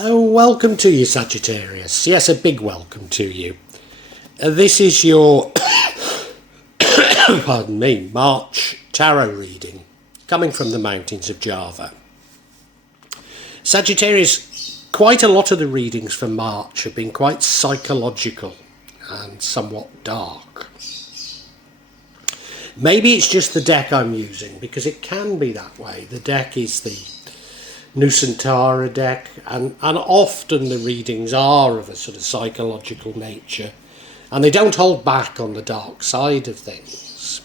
Welcome to you, Sagittarius. Yes, a big welcome to you. This is your, pardon me, March tarot reading, coming from the mountains of Java. Sagittarius, quite a lot of the readings for March have been quite psychological and somewhat dark. Maybe it's just the deck I'm using, because it can be that way. The deck is the Nusantara deck, and often the readings are of a sort of psychological nature, and they don't hold back on the dark side of things.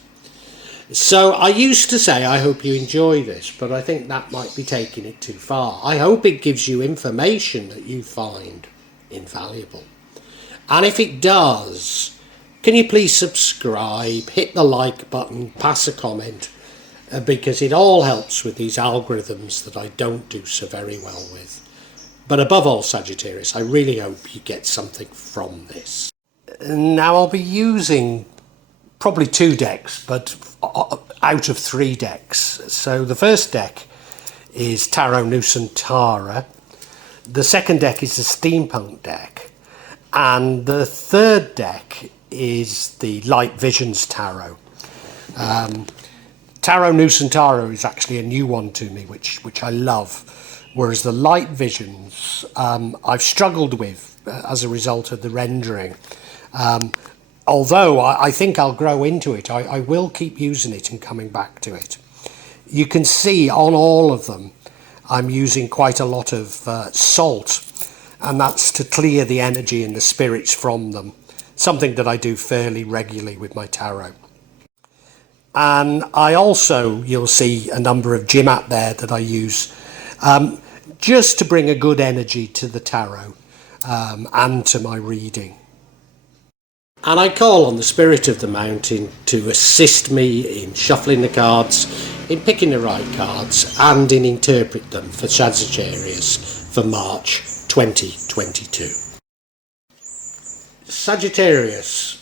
So I used to say I hope you enjoy this, but I think that might be taking it too far. I hope it gives you information that you find invaluable, and if it does, can you please subscribe, hit the like button, pass a comment, because it all helps with these algorithms that I don't do so very well with. But above all, Sagittarius, I really hope you get something from this. Now I'll be using probably 2 decks, but out of 3 decks. So the first deck is Tarot Nusantara, the second deck is the Steampunk deck, and the third deck is the Light Visions Tarot. Tarot Nusantara is actually a new one to me, which I love, whereas the Light Visions I've struggled with as a result of the rendering. Although I think I'll grow into it, I will keep using it and coming back to it. You can see on all of them I'm using quite a lot of salt, and that's to clear the energy and the spirits from them, something that I do fairly regularly with my tarot. And I also, you'll see a number of Jimat there that I use just to bring a good energy to the tarot and to my reading. And I call on the spirit of the mountain to assist me in shuffling the cards, in picking the right cards, and in interpret them for Sagittarius for March 2022. Sagittarius.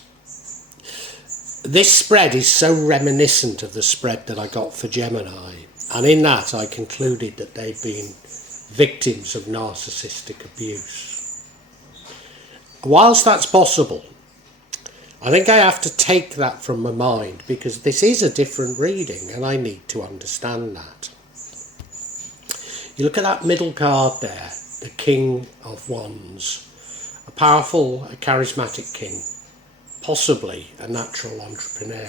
This spread is so reminiscent of the spread that I got for Gemini, and in that I concluded that they'd been victims of narcissistic abuse. Whilst that's possible, I think I have to take that from my mind, because this is a different reading and I need to understand that. You look at that middle card there, the King of Wands, a powerful, a charismatic king, possibly a natural entrepreneur.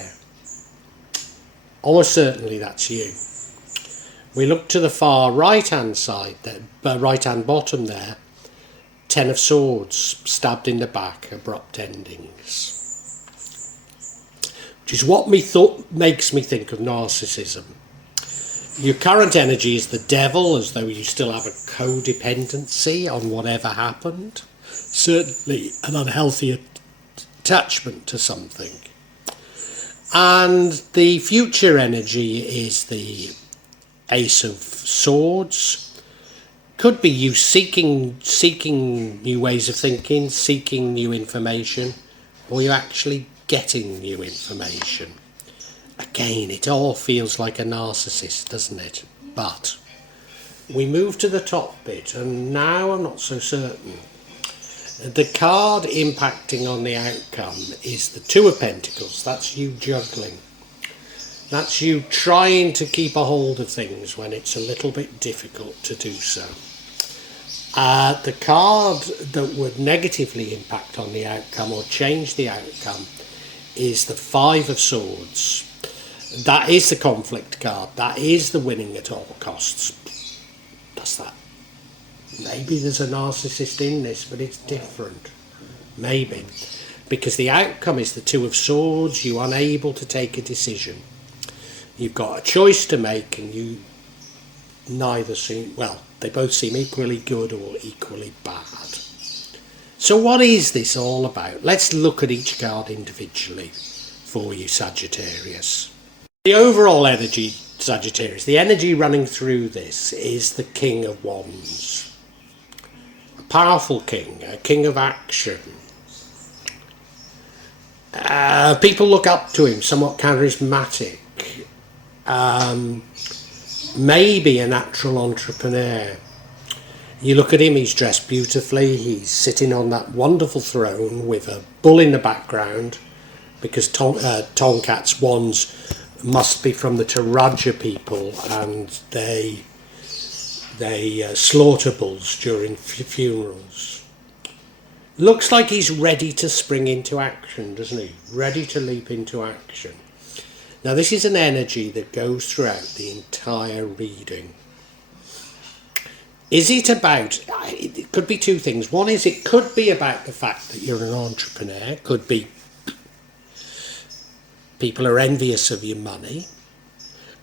Almost certainly that's you. We look to the far right hand side, right hand bottom there, 10 of Swords, stabbed in the back, abrupt endings. Which is what makes me think of narcissism. Your current energy is the Devil, as though you still have a codependency on whatever happened. Certainly an unhealthy attachment to something. And the future energy is the Ace of Swords. Could be you seeking new ways of thinking, seeking new information, or you actually getting new information. Again, it all feels like a narcissist, doesn't it? But we move to the top bit, and now I'm not so certain. The card impacting on the outcome is the Two of Pentacles. That's you juggling. That's you trying to keep a hold of things when it's a little bit difficult to do so. The card that would negatively impact on the outcome or change the outcome is the Five of Swords. That is the conflict card. That is the winning at all costs. Does that? Maybe there's a narcissist in this, but it's different. Maybe. Because the outcome is the Two of Swords. You're unable to take a decision. You've got a choice to make, and you neither seem, well, they both seem equally good or equally bad. So what is this all about? Let's look at each card individually for you, Sagittarius. The overall energy, Sagittarius, the energy running through this is the King of Wands. A powerful king, a king of action. People look up to him, somewhat charismatic. Maybe a natural entrepreneur. You look at him, he's dressed beautifully, he's sitting on that wonderful throne with a bull in the background, because Tongkat's wands must be from the Taraja people, and they slaughter bulls during funerals. Looks like he's ready to spring into action, doesn't he? Ready to leap into action. Now this is an energy that goes throughout the entire reading. Is it about, it could be two things. One is it could be about the fact that you're an entrepreneur. Could be people are envious of your money.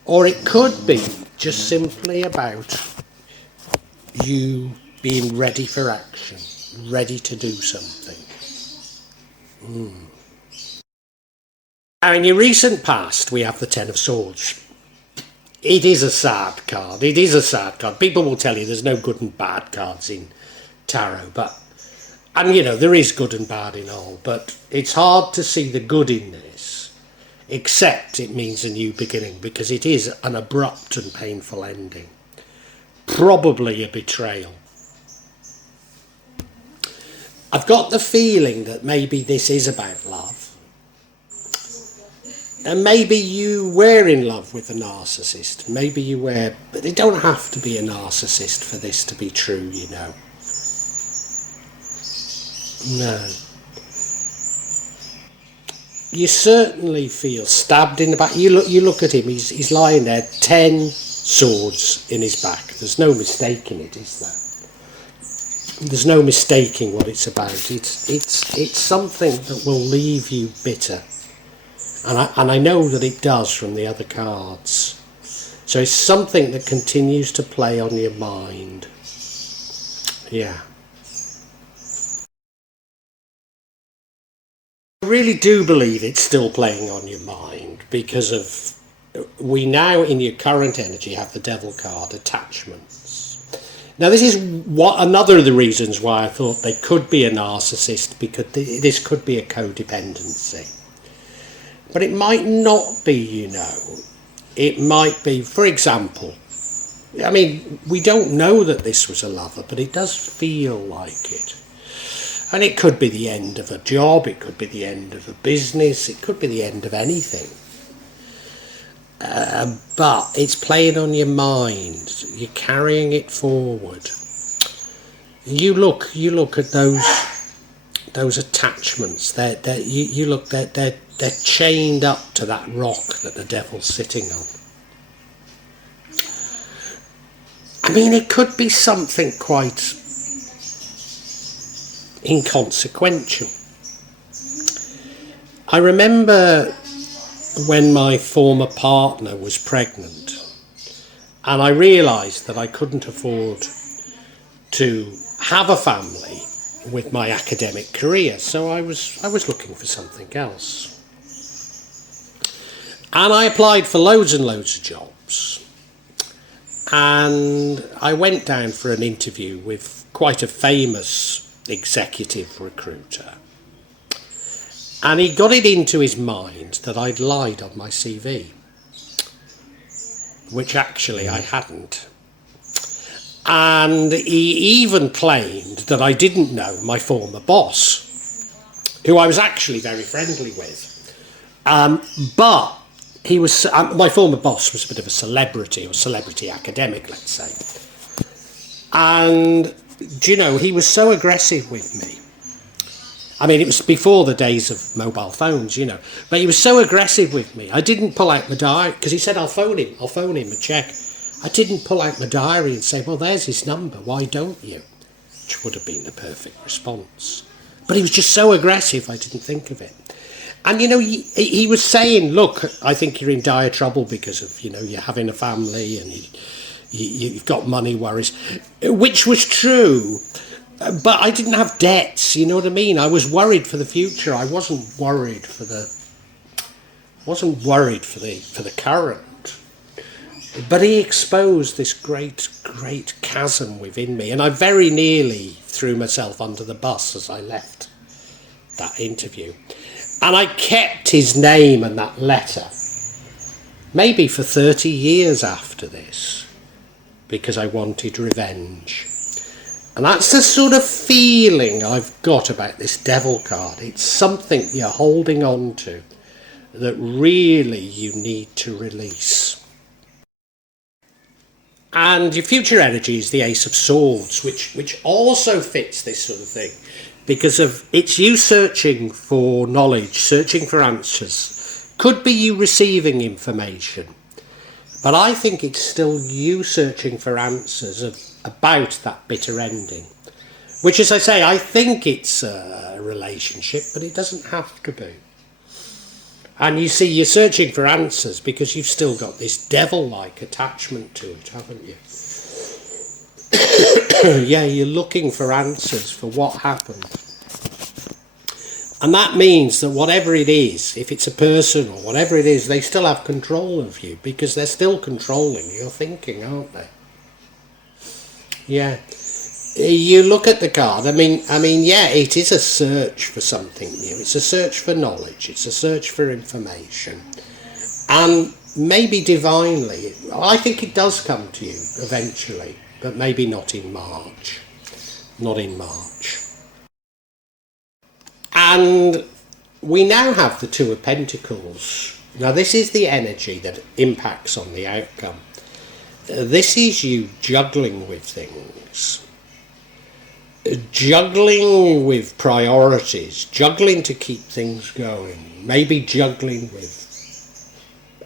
Or it could be just simply about you being ready for action, ready to do something. Now in your recent past we have the Ten of Swords. It is a sad card. It is a sad card. People will tell you there's no good and bad cards in tarot, and you know there is good and bad in all, but it's hard to see the good in this, except it means a new beginning, because it is an abrupt and painful ending. Probably a betrayal. I've got the feeling that maybe this is about love. And maybe you were in love with a narcissist. Maybe you were, but they don't have to be a narcissist for this to be true, you know. No. You certainly feel stabbed in the back. You look at him, he's lying there, 10 swords in his back. There's no mistaking it, is there? There's no mistaking what it's about. It's something that will leave you bitter. And I know that it does from the other cards. So it's something that continues to play on your mind. Yeah. I really do believe it's still playing on your mind, because of, we now in your current energy have the Devil card, attachments. Now this is another of the reasons why I thought they could be a narcissist, because this could be a codependency. But it might not be, you know. It might be, for example, I mean, we don't know that this was a lover, but it does feel like it. And it could be the end of a job, it could be the end of a business, it could be the end of anything. But it's playing on your mind. You're carrying it forward. You look at those attachments. They're chained up to that rock that the Devil's sitting on. I mean, it could be something quite inconsequential. I remember when my former partner was pregnant, and I realised that I couldn't afford to have a family with my academic career, so I was looking for something else. And I applied for loads and loads of jobs. And I went down for an interview with quite a famous executive recruiter. And he got it into his mind that I'd lied on my CV, which actually I hadn't. And he even claimed that I didn't know my former boss, who I was actually very friendly with. But he was, my former boss was a bit of a celebrity, or celebrity academic, let's say. And, do you know, he was so aggressive with me. I mean, it was before the days of mobile phones, you know. But he was so aggressive with me. I didn't pull out my diary, because he said, I'll phone him and check. I didn't pull out my diary and say, well, there's his number, why don't you? Which would have been the perfect response. But he was just so aggressive, I didn't think of it. And, you know, he was saying, look, I think you're in dire trouble because of, you know, you're having a family and you've got money worries, which was true. But I didn't have debts, you know what I mean? I was worried for the future. I wasn't worried for the current. But he exposed this great chasm within me, and I very nearly threw myself under the bus as I left that interview. And I kept his name and that letter, maybe for 30 years after this, because I wanted revenge. And that's the sort of feeling I've got about this Devil card. It's something you're holding on to that really you need to release. And your future energy is the Ace of Swords, which also fits this sort of thing, because of it's you searching for knowledge, searching for answers. Could be you receiving information, but I think it's still you searching for answers about that bitter ending. Which, as I say, I think it's a relationship, but it doesn't have to be. And you see, you're searching for answers because you've still got this devil-like attachment to it, haven't you? Yeah, you're looking for answers for what happened. And that means that whatever it is, if it's a person or whatever it is, they still have control of you because they're still controlling your thinking, aren't they? Yeah. You look at the card, I mean, yeah, it is a search for something new. It's a search for knowledge. It's a search for information. And maybe divinely, I think it does come to you eventually, but maybe not in March. Not in March. And we now have the Two of Pentacles. Now, this is the energy that impacts on the outcome. This is you juggling with things. Juggling with priorities, juggling to keep things going, maybe juggling with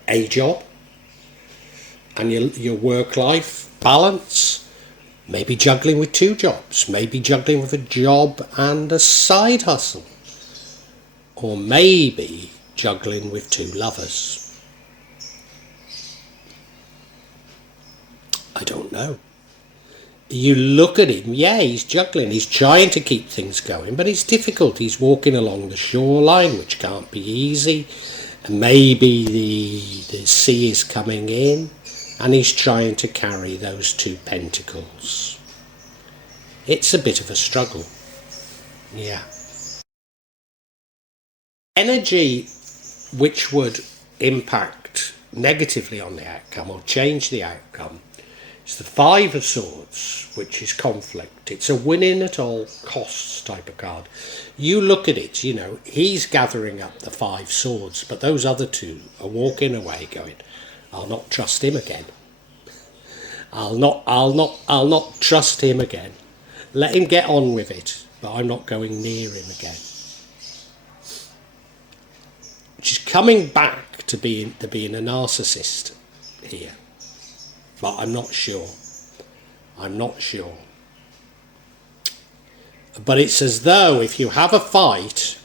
a job and your work-life balance, maybe juggling with two jobs, maybe juggling with a job and a side hustle, or maybe juggling with two lovers. I don't know. You look at him, yeah, he's juggling, he's trying to keep things going, but it's difficult. He's walking along the shoreline, which can't be easy, and maybe the sea is coming in, and he's trying to carry those two pentacles. It's a bit of a struggle, yeah. Energy which would impact negatively on the outcome or change the outcome. It's the Five of Swords, which is conflict. It's a winning at all costs type of card. You look at it, you know, he's gathering up the five swords, but those other two are walking away going, I'll not trust him again. I'll not trust him again. Let him get on with it, but I'm not going near him again. Which is coming back to being a narcissist here. But I'm not sure. I'm not sure. But it's as though if you have a fight,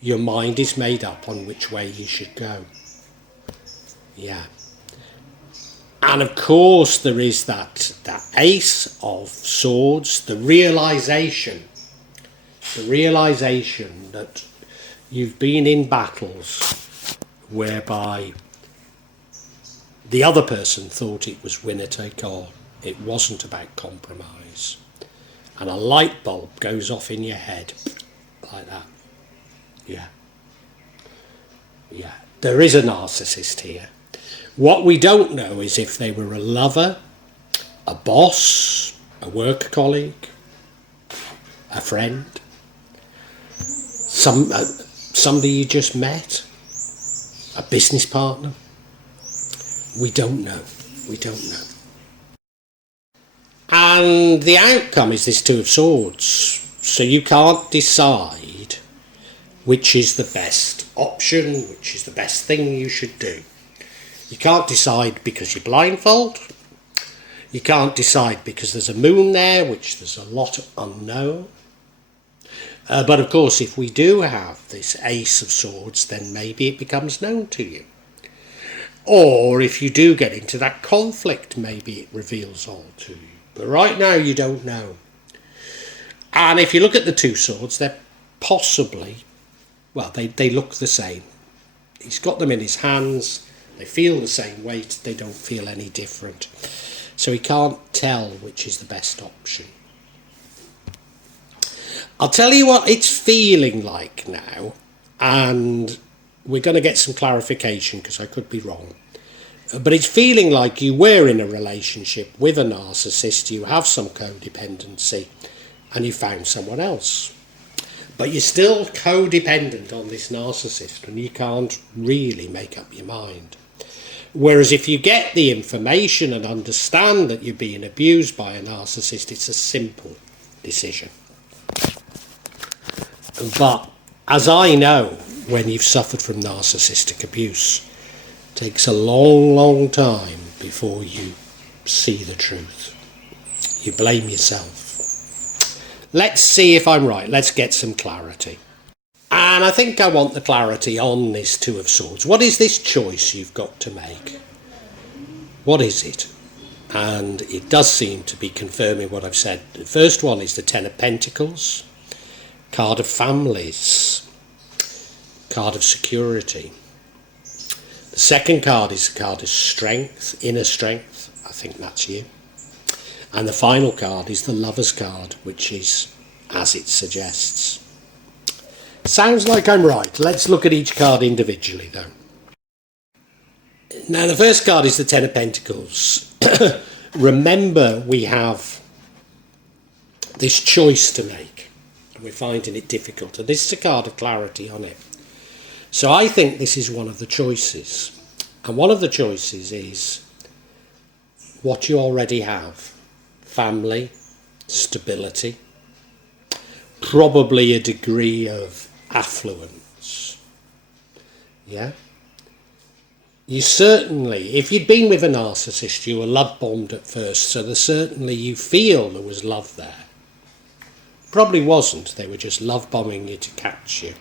your mind is made up on which way you should go. Yeah. And of course there is that Ace of Swords, the realization that you've been in battles whereby the other person thought it was winner take all. It wasn't about compromise. And a light bulb goes off in your head like that. Yeah. Yeah. There is a narcissist here. What we don't know is if they were a lover, a boss, a work colleague, a friend, somebody you just met, a business partner. We don't know. We don't know. And the outcome is this Two of Swords. So you can't decide which is the best option, which is the best thing you should do. You can't decide because you're blindfolded. You can't decide because there's a moon there, which there's a lot unknown. But of course, if we do have this Ace of Swords, then maybe it becomes known to you. Or if you do get into that conflict, maybe it reveals all to you. But right now you don't know. And if you look at the two swords, they're possibly, well, they look the same. He's got them in his hands. They feel the same weight. They don't feel any different. So he can't tell which is the best option. I'll tell you what it's feeling like now. And we're going to get some clarification because I could be wrong. But it's feeling like you were in a relationship with a narcissist, you have some codependency, and you found someone else. But you're still codependent on this narcissist, and you can't really make up your mind. Whereas if you get the information and understand that you're being abused by a narcissist, it's a simple decision. But as I know, when you've suffered from narcissistic abuse, it takes a long, long time before you see the truth. You blame yourself. Let's see if I'm right. Let's get some clarity. And I think I want the clarity on this Two of Swords. What is this choice you've got to make? What is it? And it does seem to be confirming what I've said. The first one is the Ten of Pentacles, card of families, card of security. The second card is the card of strength, inner strength. I think that's you. And the final card is the Lover's card, which is as it suggests. Sounds like I'm right. Let's look at each card individually, though. Now, the first card is the Ten of Pentacles. Remember, we have this choice to make, and we're finding it difficult. And this is a card of clarity on it. So I think this is one of the choices. And one of the choices is what you already have. Family, stability, probably a degree of affluence. Yeah? You certainly, if you'd been with a narcissist, you were love bombed at first, so certainly you feel there was love there. Probably wasn't, they were just love bombing you to catch you.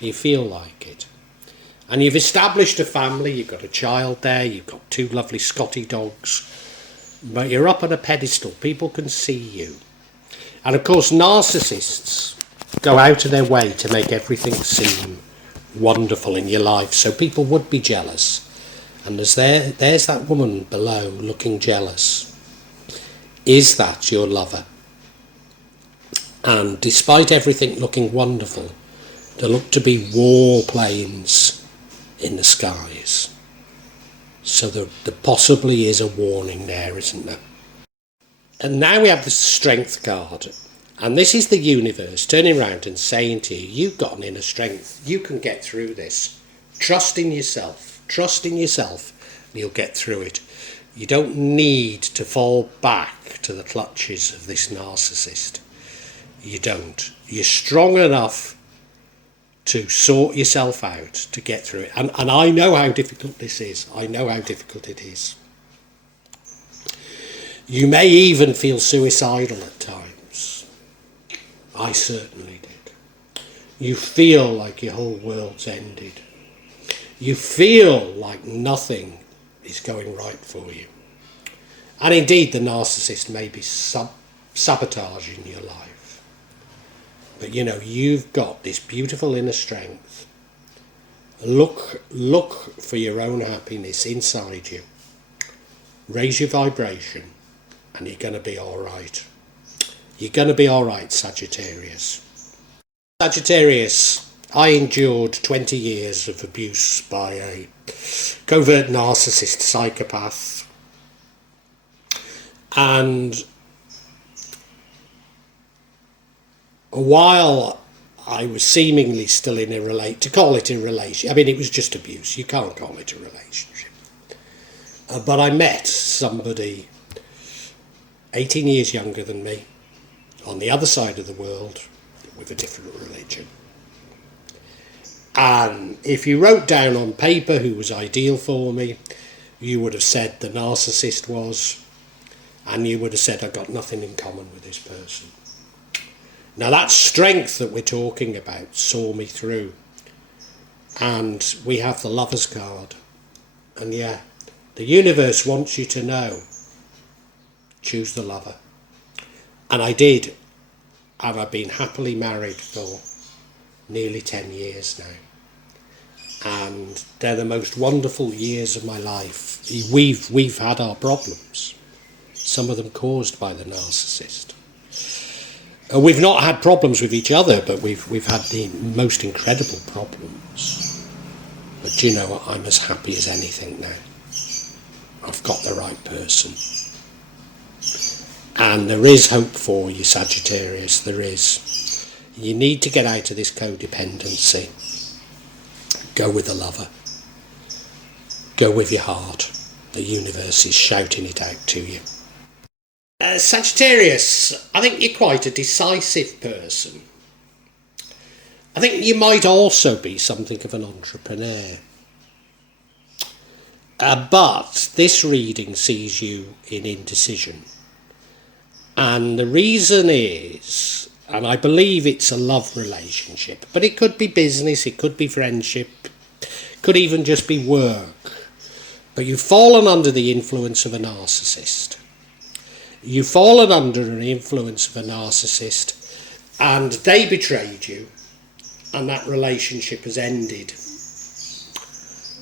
You feel like it. And you've established a family, you've got a child there, you've got 2 lovely Scotty dogs, but you're up on a pedestal, people can see you. And of course narcissists go out of their way to make everything seem wonderful in your life, so people would be jealous. And there's that woman below looking jealous. Is that your lover? And despite everything looking wonderful, there look to be war planes in the skies. So there possibly is a warning there, isn't there? And now we have the Strength card. And this is the universe turning around and saying to you, you've got an inner strength. You can get through this. Trust in yourself. Trust in yourself and you'll get through it. You don't need to fall back to the clutches of this narcissist. You don't. You're strong enough to sort yourself out, to get through it. And I know how difficult this is. I know how difficult it is. You may even feel suicidal at times. I certainly did. You feel like your whole world's ended. You feel like nothing is going right for you. And indeed, the narcissist may be sabotaging your life. But you know, you've got this beautiful inner strength. Look for your own happiness inside you. Raise your vibration and you're going to be all right. You're going to be all right, Sagittarius. Sagittarius, I endured 20 years of abuse by a covert narcissist psychopath. And while I was seemingly still in a relationship, to call it a relationship, I mean, it was just abuse. You can't call it a relationship. But I met somebody 18 years younger than me, on the other side of the world, with a different religion. And if you wrote down on paper who was ideal for me, you would have said the narcissist was, and you would have said I got nothing in common with this person. Now that strength that we're talking about saw me through. And we have the Lover's card. And yeah, the universe wants you to know, choose the lover. And I did. And I've been happily married for nearly 10 years now. And they're the most wonderful years of my life. We've had our problems. Some of them caused by the narcissist. We've not had problems with each other, but we've had the most incredible problems. But you know, I'm as happy as anything now. I've got the right person. And there is hope for you, Sagittarius, there is. You need to get out of this codependency. Go with the lover. Go with your heart. The universe is shouting it out to you. Sagittarius, I think you're quite a decisive person. I think you might also be something of an entrepreneur. But this reading sees you in indecision. And the reason is, and I believe it's a love relationship, but it could be business, it could be friendship, could even just be work. But you've fallen under the influence of a narcissist. You've fallen under the influence of a narcissist, and they betrayed you, and that relationship has ended.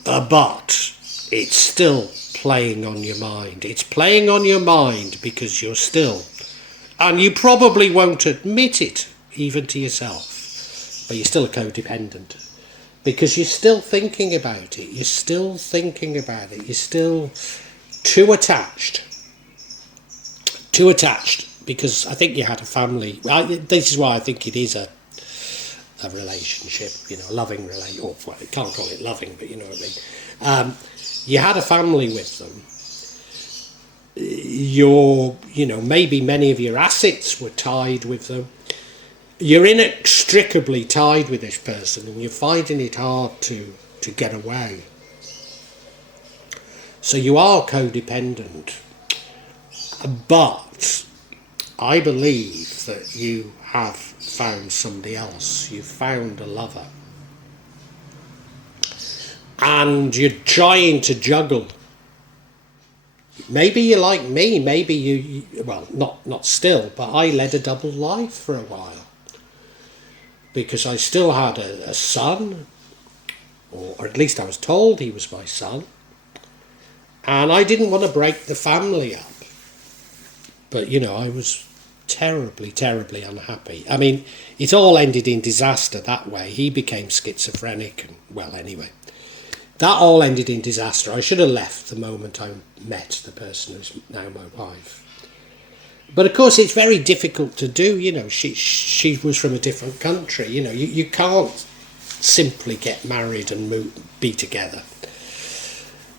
But it's still playing on your mind. It's playing on your mind because you're still, and you probably won't admit it even to yourself, but you're still a codependent. Because you're still thinking about it, you're still thinking about it, you're still too attached. Too attached, because I think you had a family. This is why I think it is a relationship, you know, a loving relationship. Or well, I can't call it loving, but you know what I mean. You had a family with them. Maybe many of your assets were tied with them. You're inextricably tied with this person, and you're finding it hard to get away. So you are codependent. But I believe that you have found somebody else. You've found a lover. And you're trying to juggle. Maybe you're like me. Maybe not still, but I led a double life for a while. Because I still had a son, or at least I was told he was my son. And I didn't want to break the family up. But, you know, I was terribly, terribly unhappy. I mean, it all ended in disaster that way. He became schizophrenic and, well, anyway. That all ended in disaster. I should have left the moment I met the person who's now my wife. But, of course, it's very difficult to do. You know, she was from a different country. You know, you can't simply get married and be together.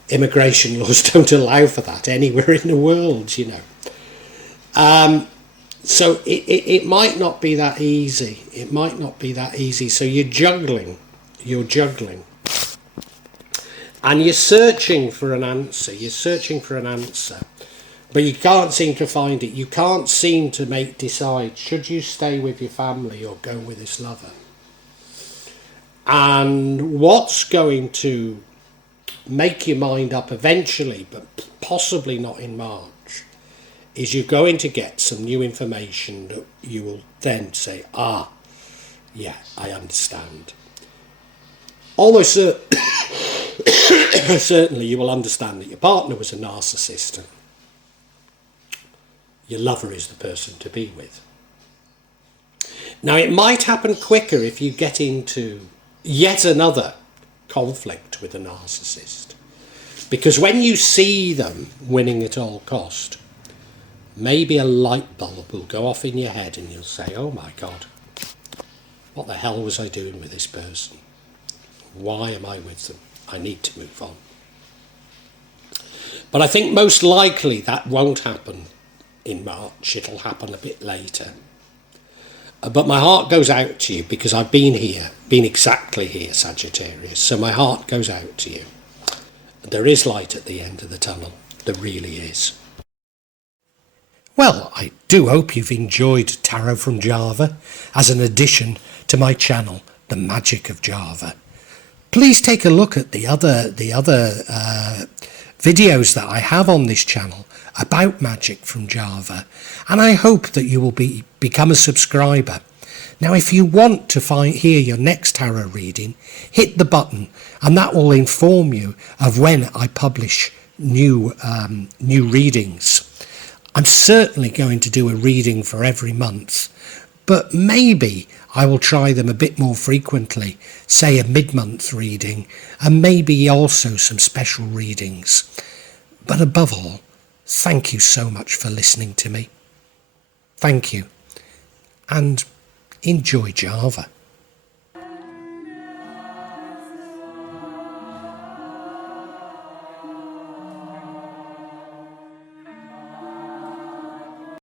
Immigration laws don't allow for that anywhere in the world, you know. So it might not be that easy. It might not be that easy. So you're juggling. And you're searching for an answer. But you can't seem to find it. You can't seem to decide, should you stay with your family or go with this lover? And what's going to make your mind up eventually, but possibly not in March, is you're going to get some new information that you will then say, yeah, I understand. Almost certainly you will understand that your partner was a narcissist and your lover is the person to be with. Now, it might happen quicker if you get into yet another conflict with a narcissist. Because when you see them winning at all cost, maybe a light bulb will go off in your head and you'll say, oh my God, what the hell was I doing with this person? Why am I with them? I need to move on. But I think most likely that won't happen in March. It'll happen a bit later. But my heart goes out to you because I've been exactly here, Sagittarius. So my heart goes out to you. There is light at the end of the tunnel. There really is. Well, I do hope you've enjoyed Tarot from Java as an addition to my channel, The Magic of Java. Please take a look at the other videos that I have on this channel about magic from Java, and I hope that you will become a subscriber. Now, if you want to hear your next tarot reading, hit the button, and that will inform you of when I publish new readings. I'm certainly going to do a reading for every month, but maybe I will try them a bit more frequently, say a mid-month reading, and maybe also some special readings. But above all, thank you so much for listening to me. Thank you. And enjoy Java.